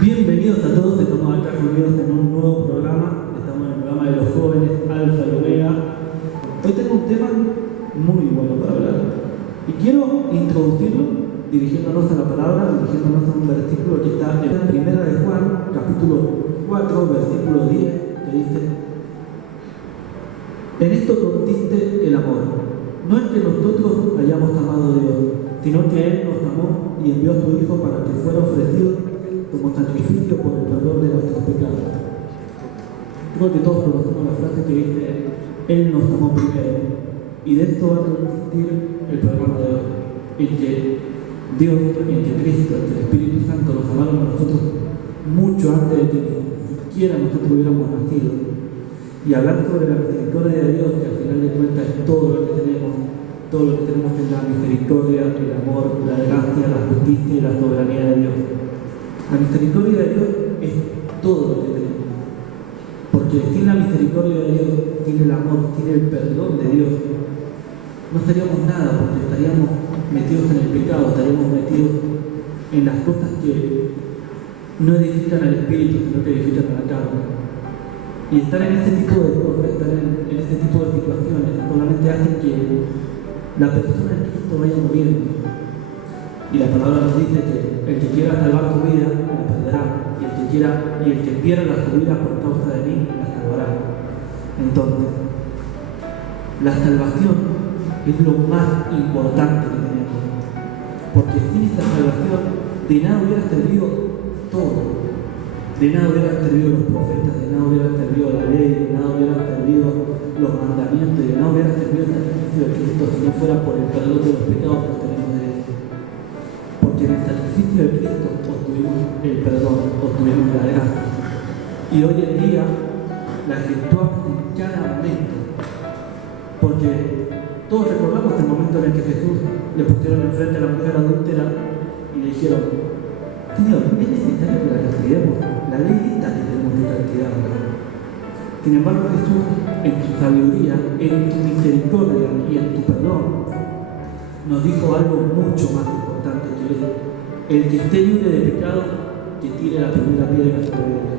Bienvenidos a todos, estamos acá reunidos en un nuevo programa. Estamos en el programa de los jóvenes Alfa y Omega. Hoy tengo un tema muy bueno para hablar y quiero introducirlo dirigiéndonos a la palabra, dirigiéndonos a un versículo que está en Primera de Juan, capítulo 4, versículo 10, que dice: en esto consiste el amor, no en que nosotros hayamos amado a Dios, sino que Él nos amó y envió a su Hijo para que fuera ofrecido como sacrificio por el perdón de nuestros pecados. Creo que todos conocemos la frase que dice: Él nos amó primero. Y de esto va a consistir el programa de hoy, en que Dios, en que Cristo, en que el Espíritu Santo nos amaron a nosotros mucho antes de que ni siquiera nosotros hubiéramos nacido. Y hablar sobre la misericordia de Dios, que al final de cuentas es todo lo que tenemos es la misericordia, el amor, la gracia, la justicia y la soberanía de Dios. La misericordia de Dios es todo lo que tenemos, porque sin la misericordia de Dios, sin el amor, sin el perdón de Dios, no seríamos nada, porque estaríamos metidos en el pecado, estaríamos metidos en las cosas que no edifican al espíritu, sino que edifican a la carne. Y estar en este tipo de cosas, estar en este tipo de situaciones, solamente hacen que la persona en Cristo vaya muriendo. Y la palabra nos dice que el que quiera salvar su vida, la perderá. Y el que pierda su vida por causa de mí, la salvará. Entonces, la salvación es lo más importante que tenemos. Porque sin esta salvación, de nada hubiera servido todo. De nada hubieran servido los profetas, de nada hubiera servido la ley, de nada hubieran servido los mandamientos, de nada hubiera servido el sacrificio de Cristo si no fuera por el perdón de los pecados que tenemos de Él. Porque en el sacrificio de Cristo obtuvimos el perdón, obtuvimos la gracia. Y hoy en día la efectuamos en cada momento. Porque todos recordamos el momento en el que Jesús le pusieron enfrente a la mujer adúltera y le dijeron: Señor, ¿es necesario que la castiguemos? La ley dicta que tenemos que castigarla. Sin embargo, Jesús, en su sabiduría, en su misericordia y en su perdón, nos dijo algo mucho más importante, que es: el que esté libre de pecado, que tire la primera piedra sobre él.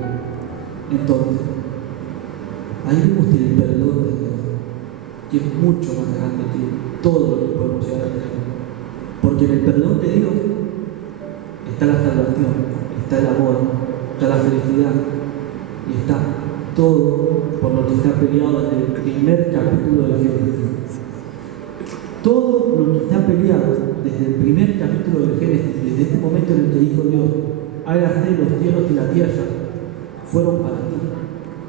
Entonces, ahí vemos el perdón de Dios, que es mucho más grande que todo lo que podemos llegar a tener. Porque en el perdón de Dios está la salvación, está el amor, está la felicidad y está todo por lo que está peleado desde el primer capítulo de Génesis. Todo lo que está peleado desde el primer capítulo de Génesis, desde este momento en el que dijo Dios: hágase los cielos y la tierra, fueron para ti,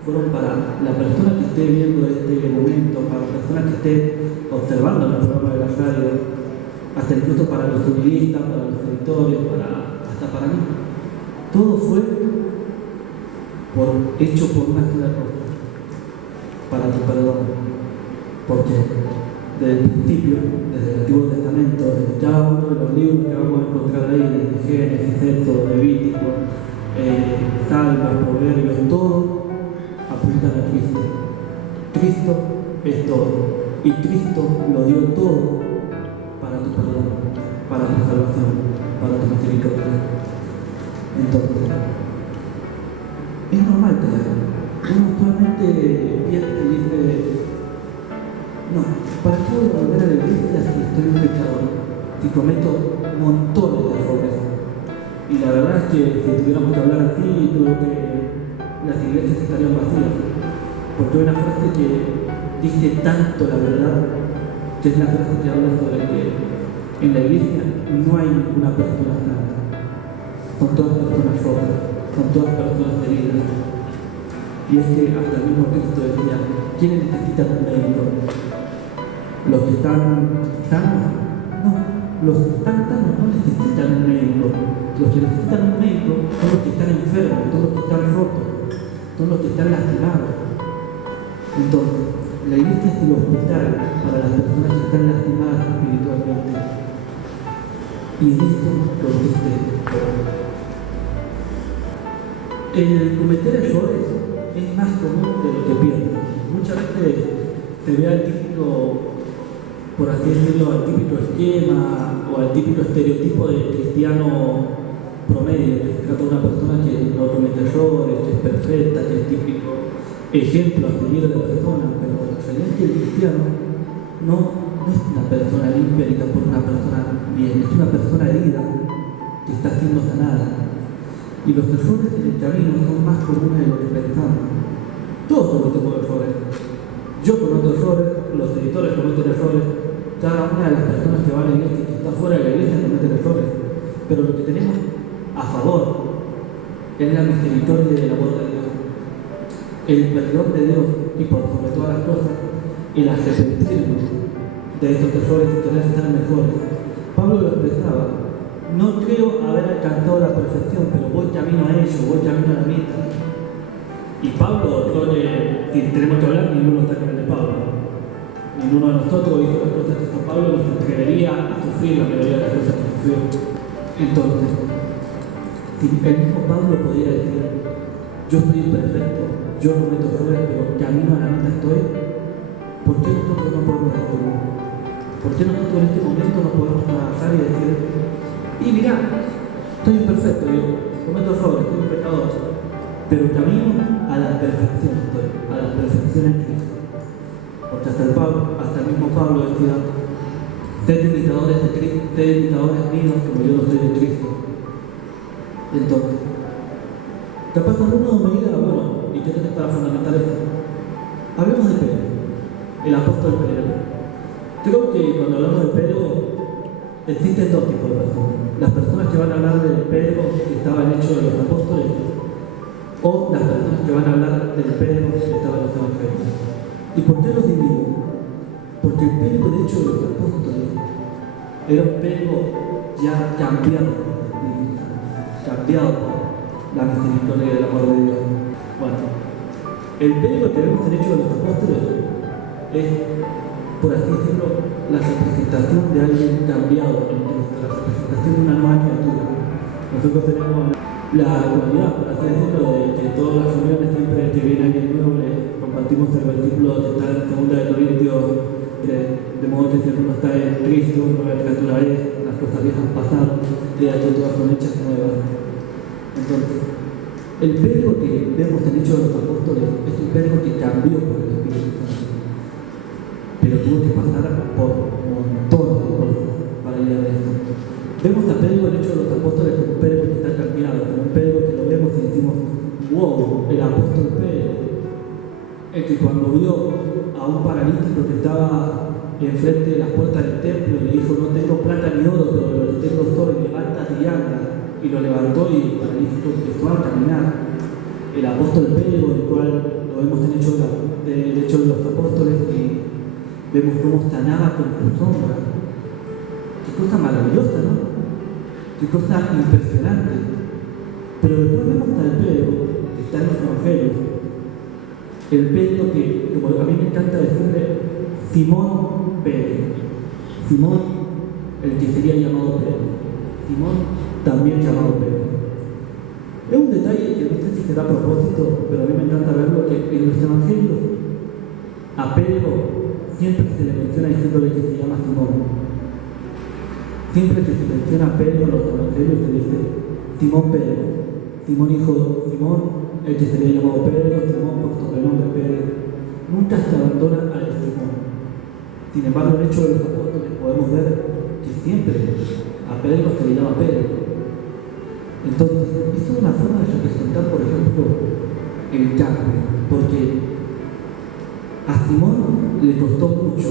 fueron para la persona que esté viendo este momento, para la persona que esté observando el programa de la radio, hasta incluso para los unidistas, para los editores, hasta para mí. Todo fue hecho por una sola cosa: para tu perdón. Porque desde el principio, desde el Antiguo Testamento, desde cada uno de los libros que vamos a encontrar ahí, desde Génesis, Éxodo, Levítico, Salmos, Proverbios, todo apunta a Cristo. Cristo es todo. Y Cristo lo dio todo para tu perdón, para tu salvación, para tu misericordia. Entonces, es normal que uno usualmente piensa y dice: no, ¿para qué voy a volver a la iglesia si estoy un pecador? Si cometo montones de errores. Y la verdad es que si tuviéramos que hablar así, creo que las iglesias estarían vacías. Porque hay una frase que dice tanto la verdad, que es la frase que habla sobre que en la iglesia no hay ninguna persona sana. Son todas personas rotas, son todas personas heridas. Y es que hasta el mismo Cristo decía: ¿quiénes necesitan un médico? ¿Los que están sanos? No, los que están sanos no necesitan un médico. Los que necesitan un médico son los que están enfermos, son los que están rotos, son los que están lastimados. Entonces, la iglesia es el hospital para las personas que están lastimadas espiritualmente. Y en esto consiste todo. El cometer errores es más común de lo que piensas. Muchas veces se ve al típico por así decirlo, al típico esquema o al típico estereotipo de cristiano promedio, que trata a una persona que no comete errores, que es perfecta, que es típico ejemplo a seguir de la persona, pero la realidad es que el cristiano no es una persona limpia ni tampoco una persona bien, es una persona herida que está siendo sanada. Y los errores en el camino son más comunes de lo que pensamos. Todos cometemos errores. Yo cometo errores, los editores cometen errores, cada una de las personas que van a la iglesia y que está fuera de la iglesia cometen errores. Pero lo que tenemos a favor es la misericordia y el amor de Dios, el perdón de Dios y por sobre todas las cosas, el arrepentirnos de estos errores y querer estar mejores. Pablo lo expresaba: no creo haber alcanzado la perfección, pero voy camino a ello, voy camino a la meta. Y Pablo, creo que si tenemos que hablar, ninguno está con el de Pablo. Ninguno de nosotros hizo las cosas que hizo Pablo, ni se atrevería a sufrir la mayoría de las cosas que sufrió. Entonces, si el mismo Pablo podía decir: yo soy imperfecto, yo cometo errores, pero camino a la meta estoy, ¿por qué nosotros no podemos decirlo? ¿Por qué nosotros en este momento no podemos trabajar y decir: y mirá, estoy imperfecto, yo cometo errores, soy un pecador, pero camino a la perfección estoy, a la perfección en Cristo? Porque hasta el mismo Pablo decía: sed imitadores de Cristo, sed imitadores míos como yo lo soy de Cristo. Entonces, capaz alguno me diga: bueno, ¿y qué tenés para fundamentar esto? Hablemos de Pedro, el apóstol Pedro. Creo que cuando hablamos de Pedro, existen dos tipos de personas: las personas que van a hablar de Pedro que estaba en Hechos de los Apóstoles, o las personas que van a hablar del Pedro que estaba en los Evangelios. ¿Y por qué los divido? Porque el Pedro de Hechos de los Apóstoles era un Pedro ya cambiado por el Espíritu Santo, cambiado por la misericordia y el amor de Dios. Bueno, el Pedro que vemos en Hechos de los Apóstoles es, por así decirlo, la representación de alguien cambiado en Cristo, la representación de una nueva criatura. Nosotros tenemos la cualidad, por así decirlo, de que en todas las reuniones siempre que viene alguien nuevo le compartimos el versículo que está en 2 de Corintios, de modo que si alguno está en Cristo, nueva criatura es, las cosas viejas pasaron, y aquí todas son hechas nuevas. Entonces, el Pedro que vemos en Hechos de los Apóstoles es un Pedro que cambió por el Espíritu Santo, pero tuvo que pasar por montones de cosas para llegar a esto. Vemos a Pedro en Hechos de los Apóstoles como un Pedro que está cambiado, como un Pedro que lo vemos y decimos: wow, el apóstol Pedro, el que cuando vio a un paralítico que estaba enfrente de las puertas del templo le dijo: no tengo plata ni oro, pero lo que tengo es oro, levántate y anda. Y lo levantó y el paralítico empezó a caminar. El apóstol Pedro, el cual lo vemos en Hechos de los Apóstoles, y vemos cómo sanaba con su sombra. Qué cosa maravillosa, ¿no? Qué cosa impresionante. Pero después vemos al Pedro que está en los Evangelios, el Pedro que, como a mí me encanta decirle, Simón Pedro. Simón, el que sería llamado Pedro. Simón, también llamado Pedro. Es un detalle que no sé si será a propósito, pero a mí me encanta verlo, que en los Evangelios a Pedro siempre se le menciona diciéndole que se llama Simón. Siempre que se menciona a Pedro en los Evangelios se dice Simón Pedro, Simón hijo de Simón, el que sería llamado Pedro, Simón por sobrenombre Pedro. Nunca se abandona a Simón. Sin embargo, en Hechos de los Apóstoles podemos ver que siempre a Pedro se le llama Pedro. Entonces, esto es una forma de representar, por ejemplo, el cambio, porque a Simón le costó mucho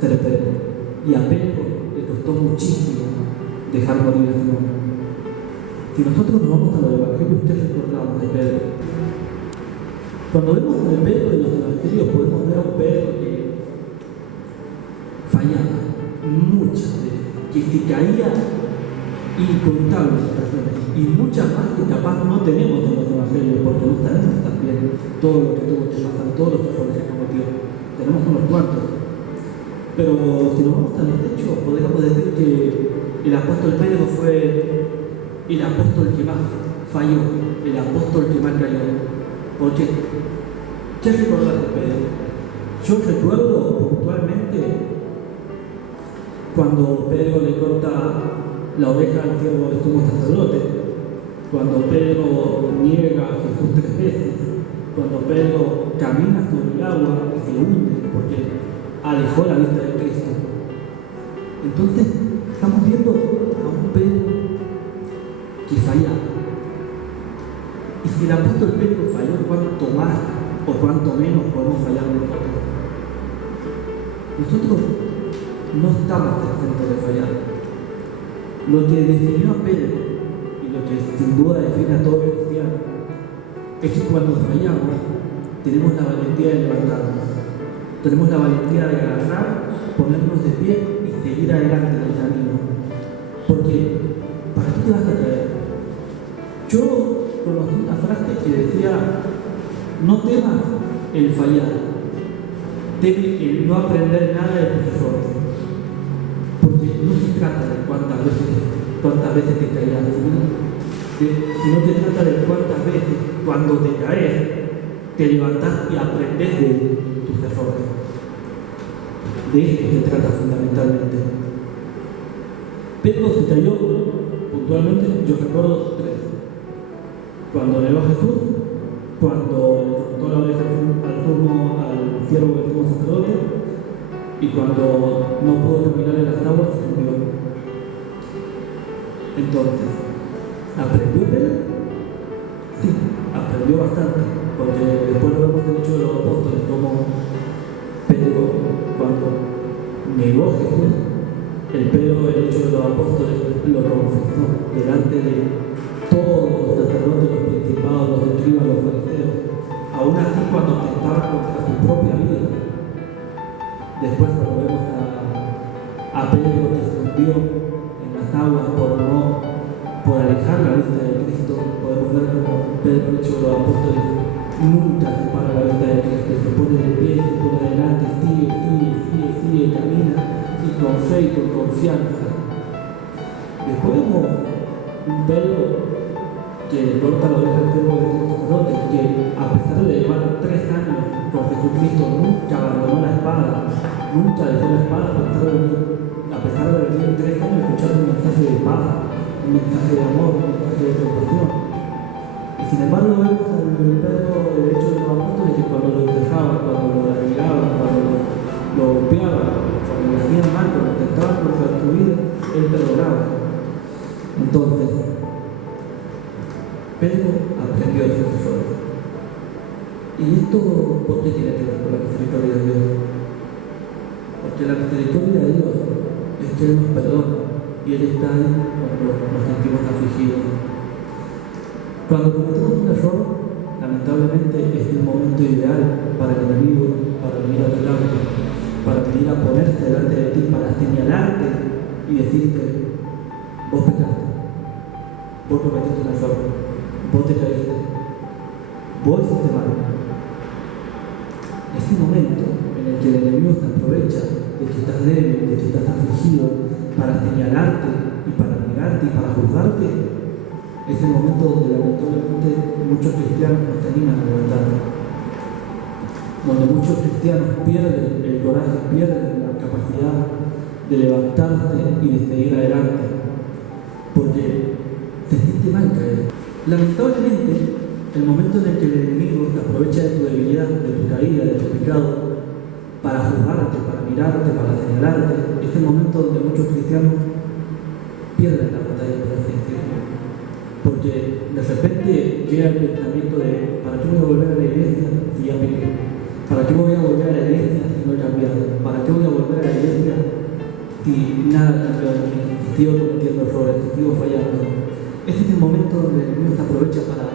ser Pedro, y a Pedro le costó muchísimo dejar morir a Simón. Si nosotros nos vamos a los Evangelios, ¿qué recordamos de Pedro? Cuando vemos a Pedro en los Evangelios, podemos ver a un Pedro que fallaba muchas veces, que se caía incontables ocasiones, y muchas más que capaz no tenemos en los Evangelios, porque no sabemos también todo lo que tuvo que pasar, todos los errores que cometió. Tenemos unos cuantos. Pero si nos vamos a los hechos, podríamos decir que el apóstol Pedro fue el apóstol que más falló, el apóstol que más cayó. ¿Por qué? ¿Qué recordás de Pedro? Yo recuerdo puntualmente Cuando Pedro le corta la oreja al siervo del sumo sacerdote, cuando Pedro niega a Jesús 3 veces, cuando Pedro camina sobre el agua y se hunde porque alejó la vista de Cristo. Entonces estamos viendo a un Pedro que falla. Y si el apóstol Pedro falló, ¿cuánto más o cuánto menos podemos fallar nosotros? Nosotros no estamos exentos de fallar. Lo que definió a Pedro y lo que sin duda define a todo cristiano es que cuando fallamos tenemos la valentía de levantarnos, tenemos la valentía de agarrar, ponernos de pie y seguir adelante en el camino. Porque, ¿para qué te vas a caer? Yo conocí una frase que decía: no temas el fallar, teme el no aprender nada de tus errores. Porque no se trata de cuántas veces te caerás, sino se trata de cuántas veces, cuando te caes, te levantás y aprendes de tus errores. De esto se trata fundamentalmente. Pedro se cayó puntualmente, yo recuerdo 3. Cuando negó a Jesús, cuando le cortó la oreja al siervo del sumo sacerdote, y cuando no pudo caminar en las aguas, se hundió. Entonces, ¿aprendió Pedro? Sí, aprendió bastante, porque después lo vemos en Hechos de los Apóstoles, como Pedro, cuando negó a Jesús, el Pedro del Hecho de los Apóstoles lo confesó delante de todos los sacerdotes, los principados, los escribas, los fariseos, aún así cuando atentaban contra su propia vida. Después, cuando vemos a Pedro que se hundió en las aguas por alejar la vista de Cristo, podemos ver como Pedro, el Hecho de los Apóstoles, nunca se para la vista de Cristo, se pone de pie, se pone adelante, sigue, camina, y con fe y con confianza. Después vemos un Pedro que corta la oreja al siervo del sumo sacerdote, que a pesar de llevar 3 años con Jesucristo, nunca abandonó la espada, nunca dejó la espada, a pesar de venir en 3 años escuchando un mensaje de paz, un mensaje de amor, un mensaje de compasión. Y sin embargo vemos al Pedro del Hecho de los Apóstoles que cuando lo dejaban, cuando lo lastigaban, cuando lo golpeaban, cuando le hacían mal, cuando intentaban contra su vida, él perdonaba. Entonces, Pedro aprendió de sus errores. ¿Y esto por qué tiene que ver con la misericordia de Dios? Porque la misericordia de Dios es que Él nos perdona y Él está ahí cuando nos sentimos afligidos. Cuando cometemos un error, lamentablemente es el momento ideal para el enemigo, para venir a atacarte, para venir a ponerse delante de ti, para señalarte y decirte: vos pecaste, vos cometiste un error, vos te caíste, vos hiciste mal. Ese momento en el que el enemigo se aprovecha de que estás débil, de que estás afligido, para señalarte y para mirarte y para juzgarte, es el momento donde lamentablemente muchos cristianos no se animan a levantar, donde muchos cristianos pierden el coraje, pierden la capacidad de levantarse y de seguir adelante, porque te siente mal caer. Lamentablemente, el momento en el que el enemigo se aprovecha de tu debilidad, de tu caída, de tu pecado, para juzgarte, para mirarte, para señalarte, es el momento donde muchos cristianos pierden la batalla, por así decirlo. Porque de repente llega el pensamiento de: ¿para qué voy a volver a la iglesia si ya pequé? ¿Para qué voy a volver a la iglesia si no he cambiado? ¿Para qué voy a volver a la iglesia si nada ha cambiado en mí? Si sigo cometiendo errores, si sigo fallando. Este es el momento donde el enemigo se aprovecha para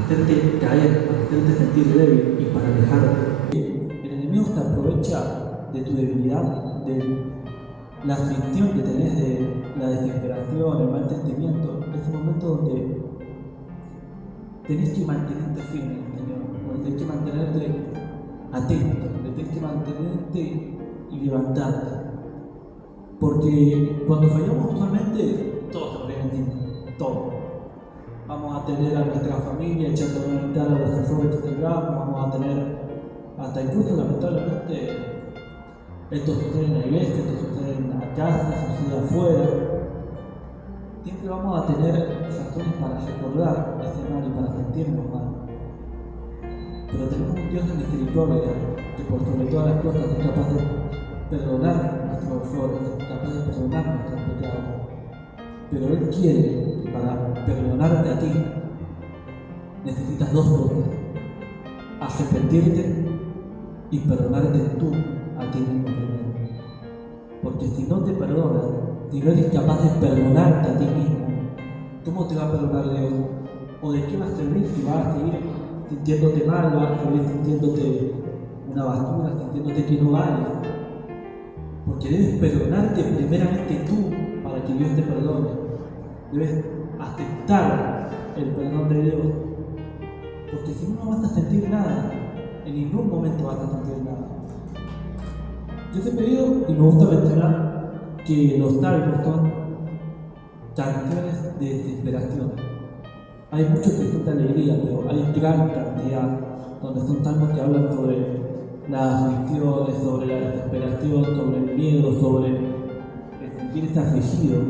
hacerte caer, para hacerte sentir débil y para alejarte. El enemigo se aprovecha de tu debilidad, de la aflicción que tenés, de la desesperación, el mal sentimiento. Es el momento donde tenés que mantenerte firme en el Señor, donde tenés que mantenerte atento, donde tenés que mantenerte y levantarte. Porque cuando fallamos usualmente, todos se ponen encima, todo. Vamos a tener a nuestra familia echando a lamentar a los errores que tengamos, vamos a tener hasta incluso lamentablemente Esto sucede en la iglesia, esto sucede en la casa, sucede afuera. Siempre vamos a tener razones para recordar ese mal y para sentirnos mal. Pero tenemos un Dios de misericordia que por sobre todas las cosas es capaz de perdonar nuestros errores, es capaz de perdonar nuestros pecados. Pero Él quiere, para perdonarte a ti, necesitas dos cosas: arrepentirte y perdonarte tú a ti mismo primero. Porque si no te perdonas, si no eres capaz de perdonarte a ti mismo, ¿cómo te va a perdonar Dios? ¿O de qué va a servir si vas a seguir sintiéndote mal, vas a seguir sintiéndote una basura, sintiéndote que no vales? Porque debes perdonarte primeramente tú para que Dios te perdone. Debes aceptar el perdón de Dios. Porque si no, no vas a sentir nada. En ningún momento vas a sentir nada. Yo siempre digo, y me gusta mencionar, que los salmos son canciones de desesperación. Hay muchos que son de alegría, pero hay gran cantidad donde son salmos que hablan sobre las aflicciones, sobre la desesperación, sobre el miedo, sobre el sentirse afligido.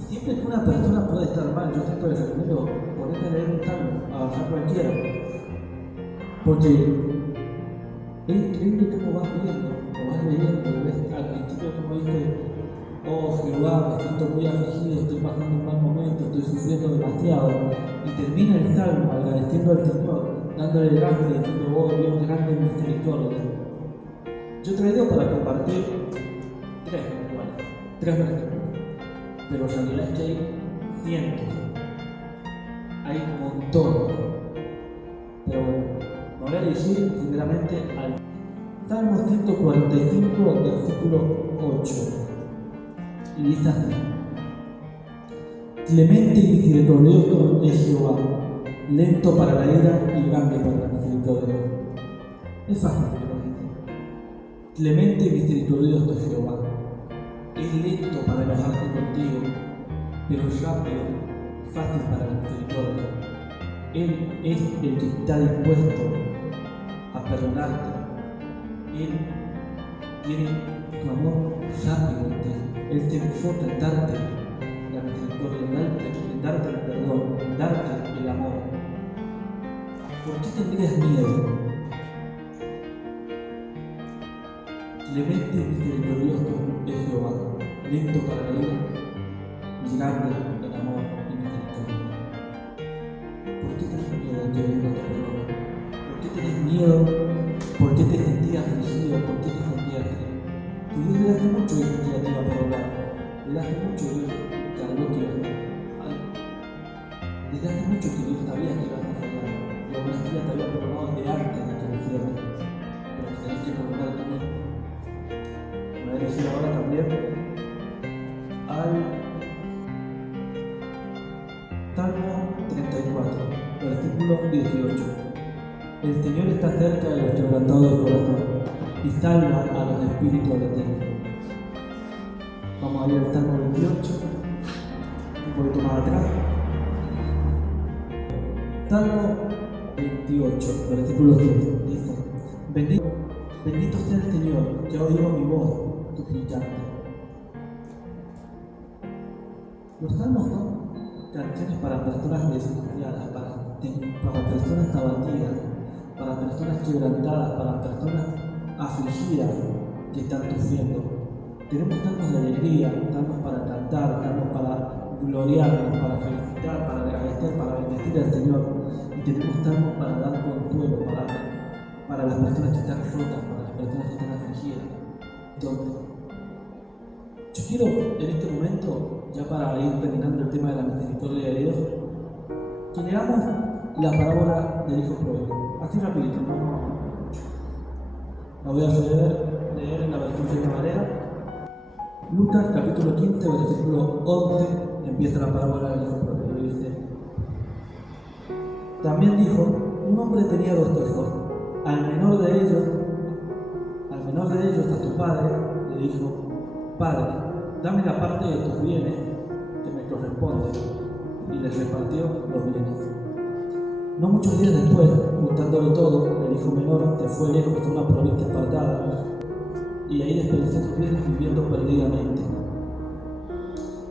Y siempre que una persona puede estar mal, yo siempre les recomiendo ponerte a leer un salmo, a bajar cualquiera. Porque es increíble cómo vas viendo, lo vas leyendo, y ves al principio como dice: oh Jehová, me siento muy afligido, estoy pasando un mal momento, estoy sufriendo demasiado. Y termina el salmo agradeciendo al Señor, dándole gracias, diciendo: oh Dios grande en misericordia. Yo he traído para compartir tres versículos, pero la realidad es que hay cientos, hay montones. Pero me voy a dirigir primeramente al Salmo 145, versículo 8. Y dice así: clemente y misericordioso es Jehová, lento para la ira y grande para la misericordia. Es fácil que lo dice. Clemente y misericordioso es Jehová. Es lento para enojarse contigo, pero rápido y fácil para la misericordia. Él es el que está dispuesto a perdonarte. Él tiene tu amor rápido en ti. Él se enfoca en darte la misericordia, en darte el perdón, en darte el amor. ¿Por qué tendrías miedo? Clemente y misericordioso es Jehová, lento para la ira y grande en amor y misericordia. ¿Por qué tienes miedo de que Dios no te perdone? ¿Por qué tienes miedo? ¿Por qué te sentías afligido? ¿Por qué te sentías triste? Que Dios le hace mucho que ya te iba a perdonar. Le hace mucho Dios que algo que ibas a hacer. Desde hace mucho que Dios sabía que ibas a fallar. Y aún así ya te había perdonado de antes de que lo hicieras. Pero te tenés que perdonar tú mismo. Me voy a decir ahora también al Salmo 34, versículo 18. El Señor está cerca de los quebrantados de corazón y salva a los espíritus abatidos. Vamos a ir al Salmo 28, un poquito más atrás. Salmo 28, versículo 7, dice: bendito sea el Señor, que ha oído mi voz suplicante. Los salmos son canciones para personas desconfiadas, para personas abatidas, para personas quebrantadas, para personas afligidas que están sufriendo. Tenemos salmos de alegría, salmos para cantar, salmos para gloriarnos, para felicitar, para agradecer, para bendecir al Señor. Y tenemos salmos para dar consuelo, para las personas que están rotas, para las personas que están afligidas. Entonces, yo quiero en este momento, ya para ir terminando el tema de la misericordia de Dios, que leamos la parábola del hijo pródigo. Así rapidito, no. La voy a leer en la versión Reina Valera. Lucas capítulo 15, versículo 11, empieza la parábola del hijo pródigo. Dice: también dijo: un hombre tenía 2 hijos. Al menor de ellos, a su padre, le dijo: Padre, dame la parte de tus bienes que me corresponde. Y les repartió los bienes. No muchos días después, juntándolo todo, el hijo menor se fue lejos a una provincia apartada y ahí desperdició sus bienes viviendo perdidamente.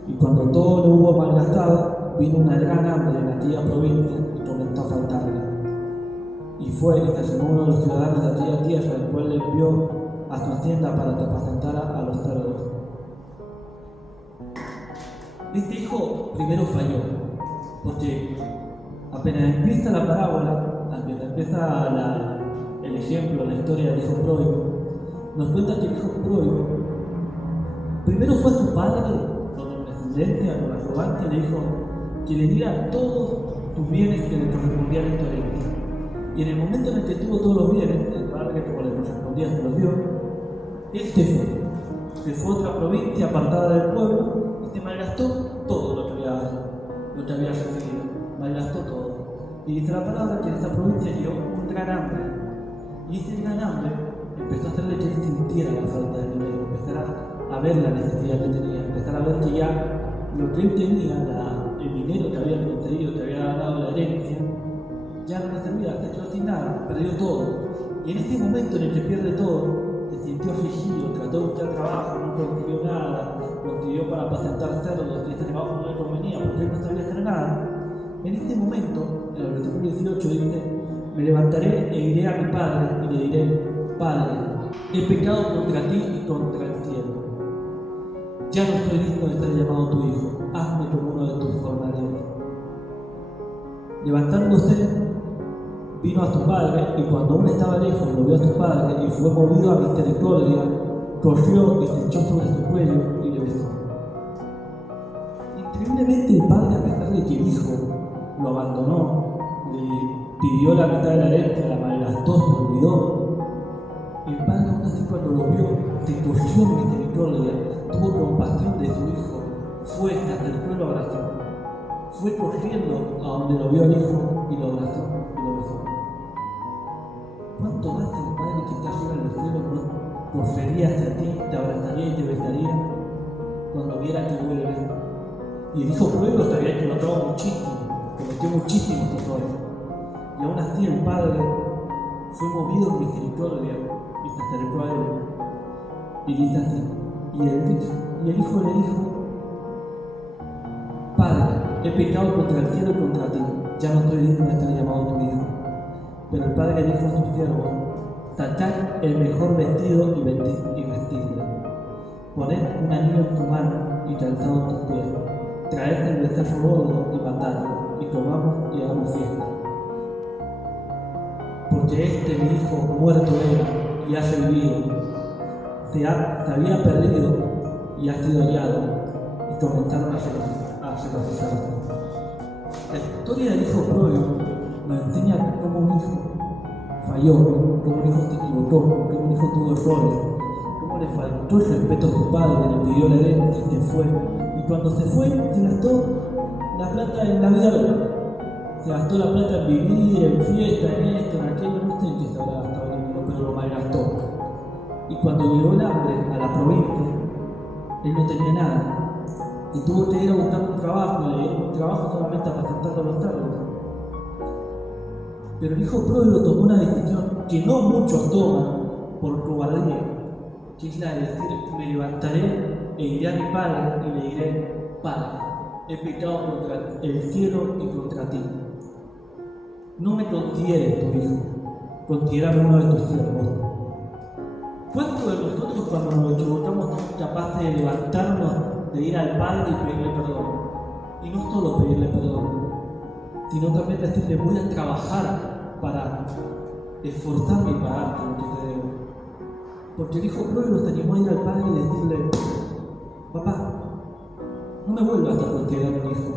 Y cuando todo lo hubo malgastado, vino una gran hambre en aquella provincia y comenzó a faltarle. Y fue y se llamó uno de los ciudadanos de aquella tierra, el cual le envió a su hacienda para que apacentara a los cerdos. Este hijo primero falló, porque apenas empieza la parábola, apenas empieza el ejemplo, la historia del hijo pródigo, nos cuenta que el hijo pródigo primero fue a su padre, con condescendencia, con arrogancia, le dijo que le diera todos sus bienes que le correspondían en tu herencia. Y en el momento en el que tuvo todos los bienes, el padre que como le correspondía se los dio, él se fue a otra provincia apartada del pueblo y se malgastó todo lo que había recibido, malgastó todo. Y dice la palabra que en esa provincia llegó un gran hambre, y ese gran hambre empezó a hacerle que él sintiera la falta de dinero, empezar a ver la necesidad que tenía, empezar a ver que ya lo que él tenía, el dinero que había conseguido, que había dado la herencia, ya no le servía, se quedó sin nada, perdió todo. Y en ese momento en el que pierde todo, se sintió afligido, trató de buscar trabajo, no consiguió nada, consiguió para apacentar cerdos, y ese trabajo no le convenía porque él no sabía hacer nada. En este momento, en el versículo 18 dice: me levantaré e iré a mi padre y le diré: Padre, he pecado contra ti y contra el cielo. Ya no soy digno de ser llamado tu hijo, hazme como uno de tus jornaleros. Levantándose, vino a su padre, y cuando aún estaba lejos lo vio a su padre, y fue movido a misericordia, corrió y se echó sobre su cuello y le besó. Increíblemente, el padre, a pesar de que el hijo lo abandonó, le pidió la mitad de la herencia, la malgastó, se olvidó, el padre aún así cuando lo vio, se corrió en misericordia, tuvo compasión de su hijo, fue, se acercó y lo abrazó. Fue corriendo a donde lo vio el hijo y lo abrazó y lo besó. ¿Cuánto más el Padre que está arriba en los cielos no correría hacia ti, te abrazaría y te besaría cuando viera que vuelve? Y el hijo pródigo se había equivocado muchísimo, cometió muchísimos errores. Y aún así el Padre fue movido en misericordia y se acercó a él. Y dice así, y el hijo le dijo: Padre, he pecado contra el cielo y contra ti, ya no estoy digno de estar llamado tu hijo. Pero el padre dijo a sus siervos: sacad el mejor vestido y vestidle. Poned un anillo en tu mano y calzado en tus pies. Traed el becerro gordo y matadlo, y comamos y hagamos fiesta. Porque mi hijo muerto era y ha revivido, se había perdido y ha sido hallado, y comenzaron a regocijarse. La historia del hijo pródigo nos enseña cómo un hijo falló, cómo un hijo se equivocó, cómo un hijo tuvo errores, cómo le faltó el respeto a su padre, le pidió la herencia y se fue. Y cuando se fue, se gastó la plata en la vida loca. Se gastó la plata en vivir, en fiesta, en esto, en aquello, no sé en qué se habrá gastado el dinero, pero lo malgastó. Y cuando llegó el hambre a la provincia, él no tenía nada. Y tuvo que ir a buscar un trabajo solamente para apacentar a los cerdos. Pero el hijo pródigo tomó una decisión que no muchos toman por cobardía, que es la de decir: me levantaré e iré a mi padre y le diré: Padre, he pecado contra el cielo y contra ti. No me consideres tu hijo, considérame uno de tus siervos. ¿Cuántos de nosotros cuando nos equivocamos somos capaces de levantarnos, de ir al Padre y pedirle perdón? Y no solo pedirle perdón, sino también decirle: voy a trabajar para esforzarme y pagarte lo que te debo. Porque el hijo pródigo se animó a ir al Padre y decirle: papá, no me vuelvas a considerar un hijo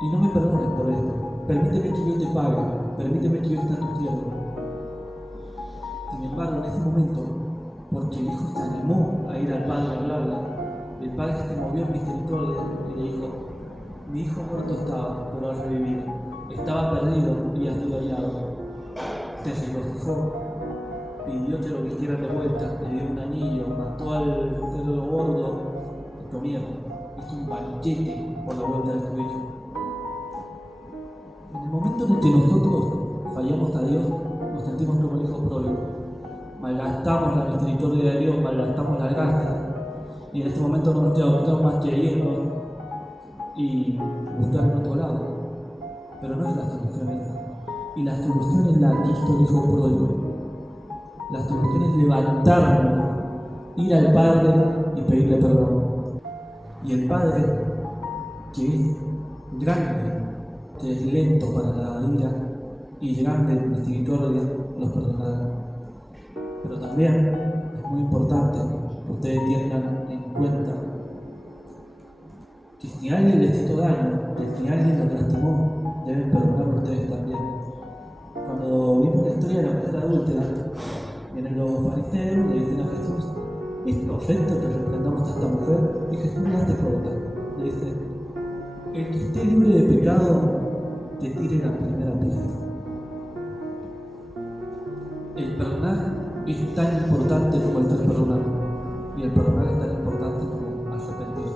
y no me perdones por esto. Permíteme que yo te pague, permíteme que yo esté a tu siervo. Sin embargo, en ese momento, porque el hijo se animó a ir al padre a hablarle, el padre se movió en misericordia y le dijo: mi hijo muerto estaba, pero ha revivido. Estaba perdido y ha sido hallado. Se regocijó, pidió que lo vistieran de vuelta, le dio un anillo, mató al cerdo gordo y comieron. Hizo un banquete por la vuelta de su hijo. En el momento en el que nosotros fallamos a Dios, nos sentimos como el hijo pródigo. malgastamos la misericordia de Dios, malgastamos la gracia, y en este momento no nos queda opción más que irnos y buscar en otro lado. Pero no es la solución esa. Y la solución es la que Cristo dijo pródigo. La solución es levantarnos, ir al Padre y pedirle perdón. Y el Padre, que es grande, que es lento para la ira y grande en misericordia, los perdonará. Pero también es muy importante que ustedes tengan en cuenta que si alguien les hizo daño, que si alguien los lastimó, deben perdonarlo ustedes también. Cuando vimos la historia de la mujer adúltera, vienen los fariseos y le dicen a Jesús: ¿es correcto que reprendamos a esta mujer? Y Jesús le hace corta. Le dice: el que esté libre de pecado, que tire la primera piedra. El perdonar es tan importante como el ser perdonado, y el perdonar es tan importante como arrepentir.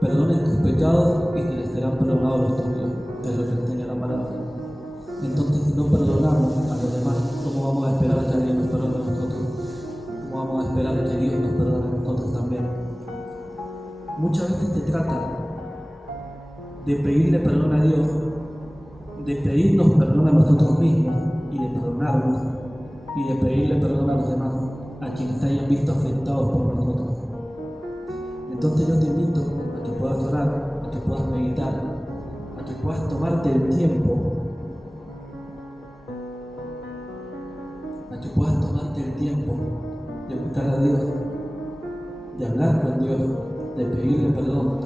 Perdonen tus pecados y que les serán perdonados los tuyos, que es lo que enseña la palabra. Entonces, si no perdonamos a los demás, ¿cómo vamos a esperar que alguien nos perdone a nosotros? ¿Cómo vamos a esperar que Dios nos perdone a nosotros también? Muchas veces se trata de pedirle perdón a Dios, de pedirnos perdón a nosotros mismos y de perdonarnos, y de pedirle perdón a los demás, a quienes se hayan visto afectados por nosotros. Entonces yo te invito a que puedas orar, a que puedas meditar, a que puedas tomarte el tiempo, de buscar a Dios, de hablar con Dios, de pedirle perdón,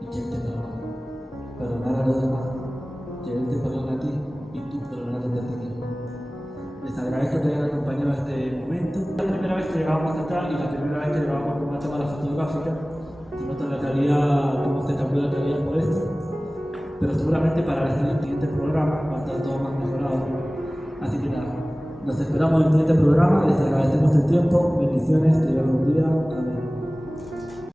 y que Él te perdone. Perdonar a los demás, que Él te perdone a ti y tú perdonarte a ti mismo. Les agradezco que hayan acompañado a este momento. Es la primera vez que grabamos hasta acá y la primera vez que grabamos con una cámara fotográfica. Si notan la calidad, cómo se cambió la calidad por esto. Pero seguramente para el siguiente programa va a estar todo más mejorado. Así que nada, nos esperamos en el siguiente programa. Les agradecemos el tiempo. Bendiciones, que tengan un día. Amén.